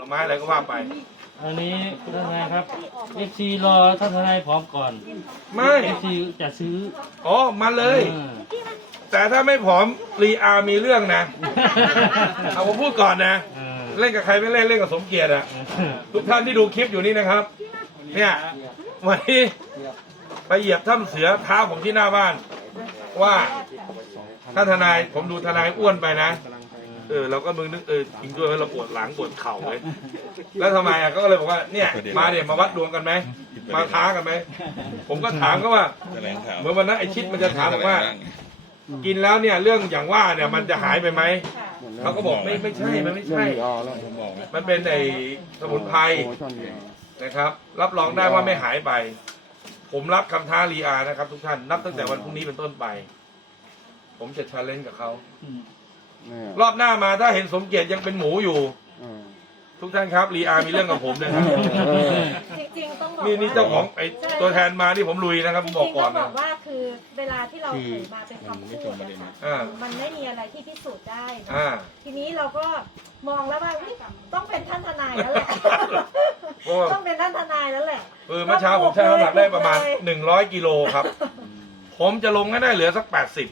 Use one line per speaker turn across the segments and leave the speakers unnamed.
น่อไม้อะไรก็ว่าไป
อันนี้ท่านนายครับ FC รอท่านทนายพร้อมก่อน
ไม่
FC จะซื้อ
อ๋อมาเลย แต่ถ้าไม่ผอมรีอาร์มีเรื่องนะ เอาผมพูดก่อนนะ เล่นกับใครไม่เล่นเล่นกับสมเกียรติอะทุกท่านที่ดูคลิปอยู่นี่นะครับ เนี่ยวันนี้ไปเหยียบถ้ำเสือเท้าผมที่หน้าบ้าน ว่าถ้าทนายผมดูทนายอ้วนไปนะเราก็มึงนึกจริงด้วยเราปวดหลังปวดเข่าเลยแล้วทำไมอ่ะก็เลยบอกว่าเนี่ยมาเนี่ยมาวัดดวงกันไหมมาท้ากันไหมผมก็ถามเขาว่าเหมือนวันนั้นไอชิดมันจะถามบอกว่า กินแล้วเนี่ยเรื่องอย่างว่าเนี่ยมันจะหายไปไหมเขาก็บอกไม่ใช่มันไม่ใช่มันเป็นไอสมุนไพรนะครับรับรองได้ว่าไม่หายไปผมรับคำท้ารีอานะครับทุกท่านนับตั้งแต่วันพรุ่งนี้เป็นต้นไปผมจะชาเลนจ์กับเขารอบหน้ามาถ้าเห็นสมเกียรติยังเป็นหมูอยู่ทุกท่านครับรีอามีเรื่องกับผมนะครับ
จริงๆต้องบอก
นี่เจ้าของไอตัวแทนมาที่ผมลุยนะครับผมบอกก่อน
ต้
นะ
องบอกว่าคือเวลาที่เราเผยมาเป็นคำพูดนะคะมันไม่มีอะไรที่พิสูจน์ได้นะทีนี้เราก็มองแล้วว่าต้องเป็นท่านทนายแล้วแหละต้องเป็นท่านทนายแล้วแหละ
เมื่อเช้าผมชั่งน้ำหนักได้ประมาณ100 กิโลครับผมจะลงให้ได้เหลือสัก80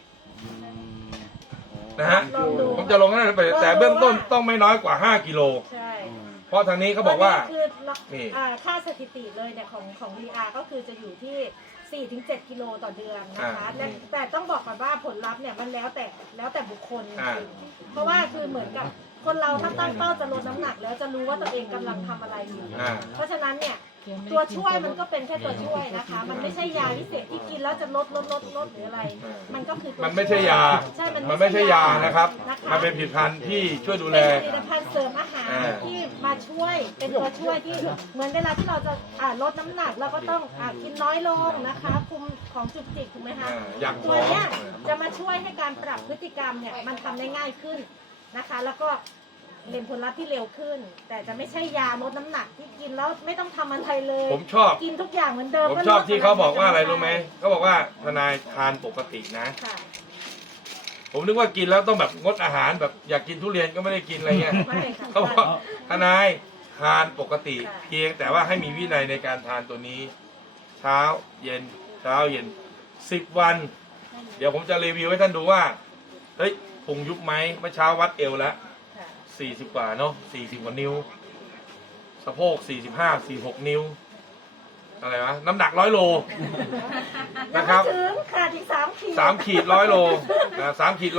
นะฮะผมจะลงให้ได้แต่เบื้องต้นต้องไม่น้อยกว่า5 กิโลเพราะทางนี้เขาบอกว่า
นี่ค่าสถิติเลยเนี่ยของ VR ก็คือจะอยู่ที่ 4-7 กิโลต่อเดือนนะคะแต่ต้องบอกก่อนว่าผลลัพธ์เนี่ยมันแล้วแต่บุคคลเพราะว่าคือเหมือนกับคนเราถ้าตั้งเป้าจะลดน้ำหนักแล้วจะรู้ว่าตัวเองกำลังทำอะไรอยู่เพราะฉะนั้นเนี่ยตัวช่วยมันก็เป็นแค่ตัวช่วยนะคะมันไม่ใช่ยาพิเศษที่กินแล้วจะลดหรืออะไรมันก็คือ
มันไม่ใช่ยามันไม่ใช่ยานะครับมันเป็นผลิตภัณฑ์ที่ช่วยดูแล
ผลิตภัณฑ์เสริมอาหารที่มาช่วยเป็นตัวช่วยที่เหมือนเวลาที่เราจะลดน้ำหนักเราก็ต้องกินน้อยลงนะคะคุมของจุกจิกถูกไหมคะตัวเนี้ยจะมาช่วยให้การปรับพฤติกรรมเนี่ยมันทำได้ง่ายขึ้นนะคะแล้วก็เห็นผลลัพธ์ที่เร็วขึ้นแต่จะไม่ใช่ยาลดน้ำหนักที่กินแล้วไม่ต้องทำอะไรเลย
ผมชอบ
กินทุกอย่างเหมือนเดิม
ผมชอบที่เขาบอกว่าอะไรรู้ไหมเขาบอกว่าทนายทานปกตินะผมนึกว่ากินแล้วต้องแบบงดอาหารแบบอยากกินทุเรียนก็ไม่ได้กินอะไรเงี้ยเขาบอกทนายทานปกติเพียงแต่ว่าให้มีวินัยในการทานตัวนี้เช้าเย็นเช้าเย็น10 วันเดี๋ยวผมจะรีวิวให้ท่านดูว่าเฮ้ยพุงยุบไหมเมื่อเช้าวัดเอวแล้ว40 กว่าเนาะ40 กว่านิ้วสะโพก46 นิ้วอะไรวะน้ำหนัก100 โลนะครับ
ขาดอีก
3 ขีด100 โล3 ขีด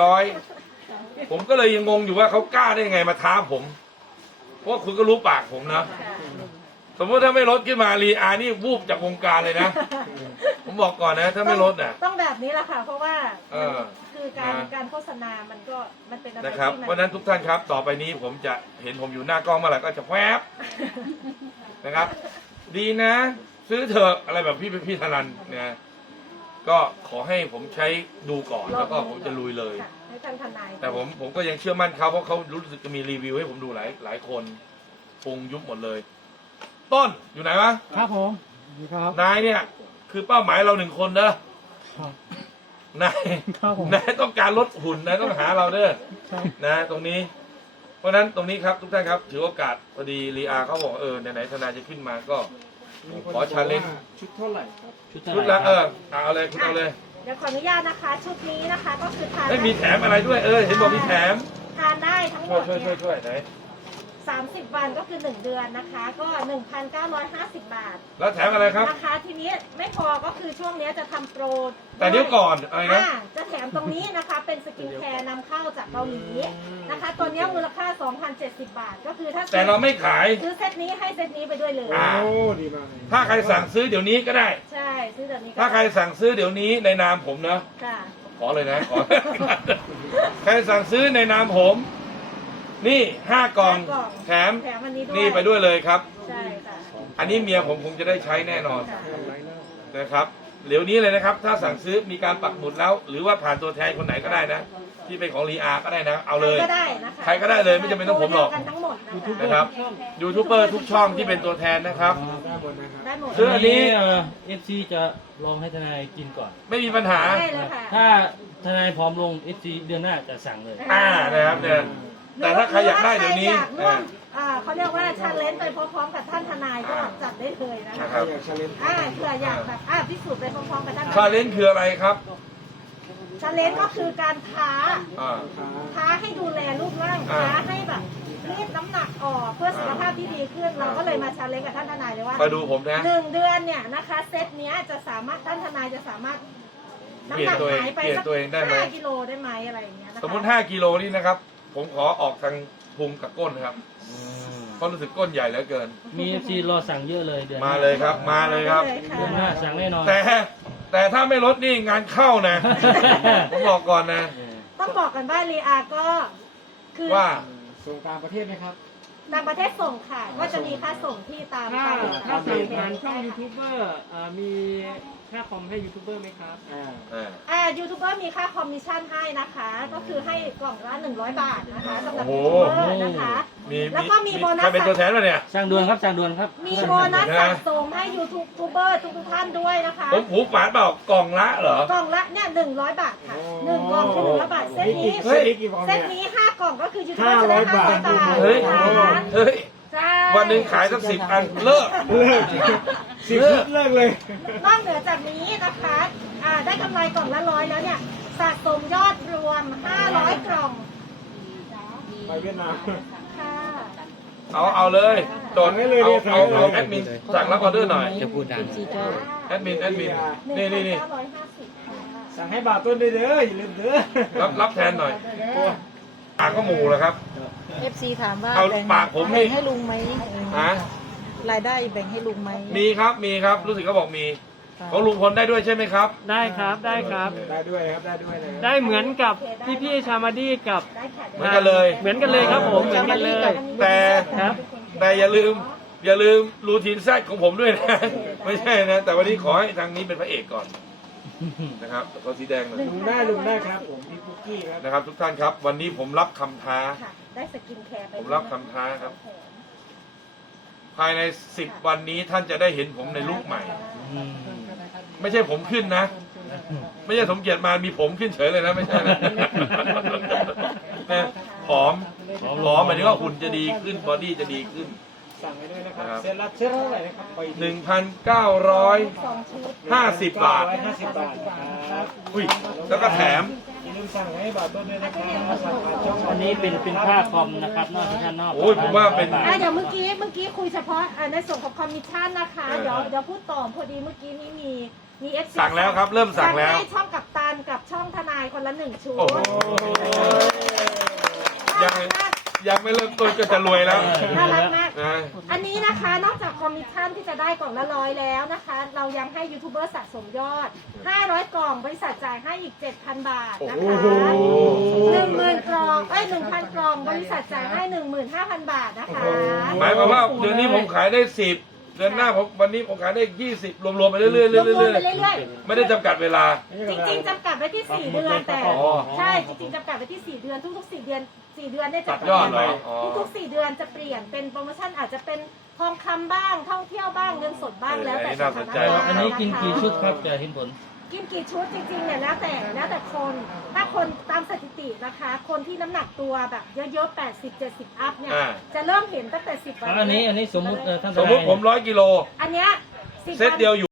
100ผมก็เลยยังงงอยู่ว่าเขากล้าได้ยังไงมาท้าผมเพราะคุณก็รู้ปากผมนะสมมติถ้าไม่ลดขึ้นมารีอานี่วูบจากวงการเลยนะผมบอกก่อนนะถ้าไม่ลดน่ะ
ต้องแบบนี้แหละค่ะเพราะว่าคือการโฆษณามันเป็นอะไร
นะครับเพราะนั้นทุกท่านครับต่อไปนี้ผมจะเห็นผมอยู่หน้ากล้องเมื่อไหร่ก็จะแวบนะครับดีนะซื้อเถอะอะไรแบบพี่ธนันเนี่ยก็ขอให้ผมใช้ดูก่อนแล้วก็ผมจะลุยเลยแต่ผมก็ยังเชื่อมั่นเขาเพราะเขารู้สึกจะมีรีวิวให้ผมดูหลายคนพุงยุบหมดเลยต้นอยู่ไหนวะ
ครับผมครับ
นายเนี่ยคือเป้าหมายเรา1 คนนะนายต้องการลดหุ่นนายต้องหาเราเด้อนะตรงนี้เพราะนั้นตรงนี้ครับทุกท่านครับถือโอกาสพอดีรีอาเขาบอกไหนทนายจะขึ้นมาก็ขอชาเลนจ์
ชุดเท่าไหร่
ชุดละเอาเลยคุณเอาเลย
เดี๋ยวขออนุญาตนะคะชุดนี้นะคะก็คือทาน
ไม่มีแถมอะไรด้วยเห็นบอกมีแถม
ทานได้ทั้งหมด
ช่วยไหน
30 วันก็คือ1 เดือนนะคะก็ 1,950 บาท
แล้วแถมอะไรครับ
นะคะทีนี้ไม่พอก็คือช่วงนี้จะทำโปร
แต่เดี๋ยวก่อนอะไรนะ
จะแถมตรงนี้นะคะเป็นสกินแคร์นำเข้าจากเกาหลีนะคะตัวนี้มูลค่า 2,070 บาทก็คือถ้า
แต่เราไม่ขาย
ซื้อเซตนี้ให้เซตนี้ไปด้วยเลย
โอ้ดีมาก
ถ้าใครสั่งซื้อเดี๋ยวนี้ก็ได้
ใช่ซื้อเดี๋ยวนี้
ถ้าใครสั่งซื้อเดี๋ยวนี้ในนามผมนะขอเลยนะขอใครสั่งซื้อในนามผมนี่5 กล่องแถมนี่ไปด้วยเลยครับ
ใช่ค่ะ
อันนี้เมียผมคงจะได้ใช้แน่นอนนะครับเดี๋ยวนี้เลยนะครับถ้าสั่งซื้อมีการปักหมุดแล้วหรือว่าผ่านตัวแทนคนไหนก็ได้นะที่เป็นของรีอาก็ได้นะเอาเลยใครก็ได้เลยไม่จำเป็นต้องผมหรอกนะครับยูทูบเบอร์ทุกช่องที่เป็นตัวแทนนะครับ
ซึ่งอันนี้FC จะลองให้ทนายกินก่อน
ไม่มีปัญหา
ถ้าทนายพร้อมลง FC เดือนหน้าจะสั่งเลย
นะครับเนี่ยแต่ถ้าใครอยากได้เดี๋ยวนี้
เขาเรียกว่าชาเลนจ์ไปพร้อมๆกับท่านทนายก็จัดได้เลยนะคะ
ครับ
เผื่ออยากแบบพิสูจน์ไปพร้อมๆกับท่านทนาย
ชาเลนจ์คืออะไรครับ
ชาเลนจ์ก็คือการท้า
อ่า
ท้าให้ดูแลรูปร่าง
อ่า
ท้าให้แบบรีดน้ำหนักออกเพื่อสุขภาพที่ดีขึ้นเราก็เลยมาชาเลนจ์กับท่านทนายเลยว่า
มาดูผมนะ
1 เดือนเนี่ยนะคะเซตเนี้ยจะสามารถท่านทนายจะสามารถน้ำหนักหายไปสัก
เปลี่ยนตัวเองได้ไหม
5 กิโลได้ไหมอะไรอย่างเงี้ยนะคะ
สมมติ5 กิโลนี่นะครับ ผมขอออกทางพุงกับก้นครับเพราะรู้สึกก้นใหญ่เหลือเกิน
มี FC รอสั่งเยอะเลยเดือน
มาเลยครับ มาเลยครับ
เดือนหน้าสั่งแน่นอน
แต่ถ้าไม่ลดนี่งานเข้านะ ผมบอกก่อนนะ
ต้องบอกกันว่ารีอาก็คือ
ว่า
ส่งต่างประเทศไหมครับ
ต่างประเทศส่งค่ะ ก็จะมีค่าส่งที่ตาม
ถ้า
ตาม
สั่งผ่านช่องยูทูบเบอร์มีค่าคอมให้ยูทูบเบอร์ไหมครับ
ยูทูบเบอร์มีค่าคอมมิชชั่นให้นะคะ ก็คือให้กล่องละ100 บาทนะคะสำหรับ
โอ้
ยู
โห
ทูบเบอร์นะคะ แล้วก็มีโบนั
ใคร
ส
เป็นตัวแทนวะเนี่ย
สั่งด่วนครับสั่งด่วนครับ
มีโบนัสสะสมให้ยูทูบเบอร์ทุกท่านด้วยนะคะ
ผมผูกฝานเปล่ากล่องละเหรอ
กล่องละเนี่ย100 บาทค่ะ1กล่องคือ100 บาทเซตนี้
เฮ้ย
เซตนี้5 กล่องก็คือยูทูบเบอร์จะได้500 บาท
เฮ้ย
นะคะ
เฮ้ย
ใช่
วันหนึ่งขายสัก10 อันเลิก
10 ชุดเลิกเลย
นอกเหนือจากนี้นะคะได้กำไรกล่องละ100แล้วเนี่ยสะสมยอดรวม500 กล่อง
ไปเวียดนาม
ค่ะ
เอาเลยจด
ให้เลย
เอาแอดมินสั่งรับออเดอร์หน่อย
จะพูดดัง
แอดมินนี่
1,950ค่ะ
สั่งให้บาทต้นด้วยเด้ออย่าลืมเด้อ
รับแทนหน่อยปากก็หมูแล้วครับ
FC ถามว่า
เอา
แบ่ง
ปากผมนี่
แบ่งให้ลุงไหม
ฮะ
รายได้แบ่งให้ลุงไหม
มีครับรู้สึกเขาบอกมีของลุงพลได้ด้วยใช่ไหมครับ
ได้ครับได้ครับ
ได้ด้วยครับได้ด้วยเลย
ได้เหมือนกับพี่ชามาดี้กับ
ได้ค่ะ
เหมือนกันเลย
เหมือนกันเลยครับผมเหมือนกันเลย
แต่
ครับ
แต่อย่าลืมรูทีนแซดของผมด้วยนะ ไม่ใช่นะ แต่วันนี้ขอให้ทางนี้เป็นพระเอกก่อนนะครับตัวสีแดงเลย
ลุงได้ครับผมพี่ปุ๊กกี้ครับ
นะครับ ทุกท่านครับ วันนี้ผมรับคำท้า
ค่ะได้สกินแคร์ไป
ผมรับคำท้าครับ ภายใน10 วันนี้ท่านจะได้เห็นผมในลุคใหม่ ไม่ใช่ผมขึ้นนะ ไม่ใช่สมเกียรติมามีผมขึ้นเฉยเลยนะไม่ใช่นะ นะผอมหมายถึงว่าหุ่นจะดีขึ้นบอดี้จะดีขึ้น
สั่งไปด้วยนะค
ครั
รับ บเซ็นรับเชื่อเท่าไหร่นะครับไป
1,950 บาท
150 บาทครับ
อุ้ยแล้วก็แถม
อย่าลืมสั่งให้บาทต้นด้วยนะครับสั่งผ่านช่อง
อันนี้เป็นค่าคอมนะครับนอกที่ท่านนอก
โอ้ยผมว่าเป็น
เดี๋ยวเมื่อกี้คุยเฉพาะในส่วนของคอมมิชชั่นนะคะ เดี๋ยวพูดต่อพอดีเมื่อกี้นี้มีเอฟซี
สั่งแล้วครับเริ่มสั่งแล้ว
ให้ช่องกัปตันกับช่องทนายคนละ1 ชุด
โอ้โหยังไม่เริ่มต้นก็จะรวยแล้ว
น่ารักมาก
นะ
อันนี้นะคะนอกจากคอมมิชชั่นที่จะได้กล่องละ100แล้วนะคะ เรายังให้ยูทูบเบอร์สะสมยอด 500 กล่องบริษัทจ่ายให้อีก 7,000 บาทนะคะ 10,000 กล่อง1,000 กล่องบริษัทจ่ายให้ 15,000 บาทนะคะ
หมายความว่าเดือนนี้ผมขายได้10เดือนหน้าวันนี้ผมขายได้20รวมๆไปเรื่อยๆเรื่
รวมๆไป
อย
เรื่อย
ๆไม่ได้จำกัดเวลา
ๆ จริงๆจำกัดไว้ที่ 4 เดือนแต่
อ๋อ
ใช่จริงๆจำกัดไว้ที่ 4 เดือนทุกๆ 4 เดือนเนี่ยจะ
ตัดยอดเหรออ๋อ
ทุกๆ 4 เดือนจะเปลี่ยนเป็นโปรโมชั่นอาจจะเป็นทองคำบ้างท่องเที่ยวบ้างเงินสดบ้างแล้วแต่สถานการณ์
อันนี้กินกี่ชุดครับจะเห็นผล
กินกี่ชุดจริงๆเนี่ยแล้วแต่คนถ้าคนตามสถิตินะคะ คนที่น้ำหนักตัวแบบเยอะๆ80-70 อัพเนี่ยจะเริ่มเห็นตั้งแต่10 วัน
อันนี้สมมุติท่าน
สมมติผม100 กิโล
อันเนี้ย10
เซตเดียวอยู่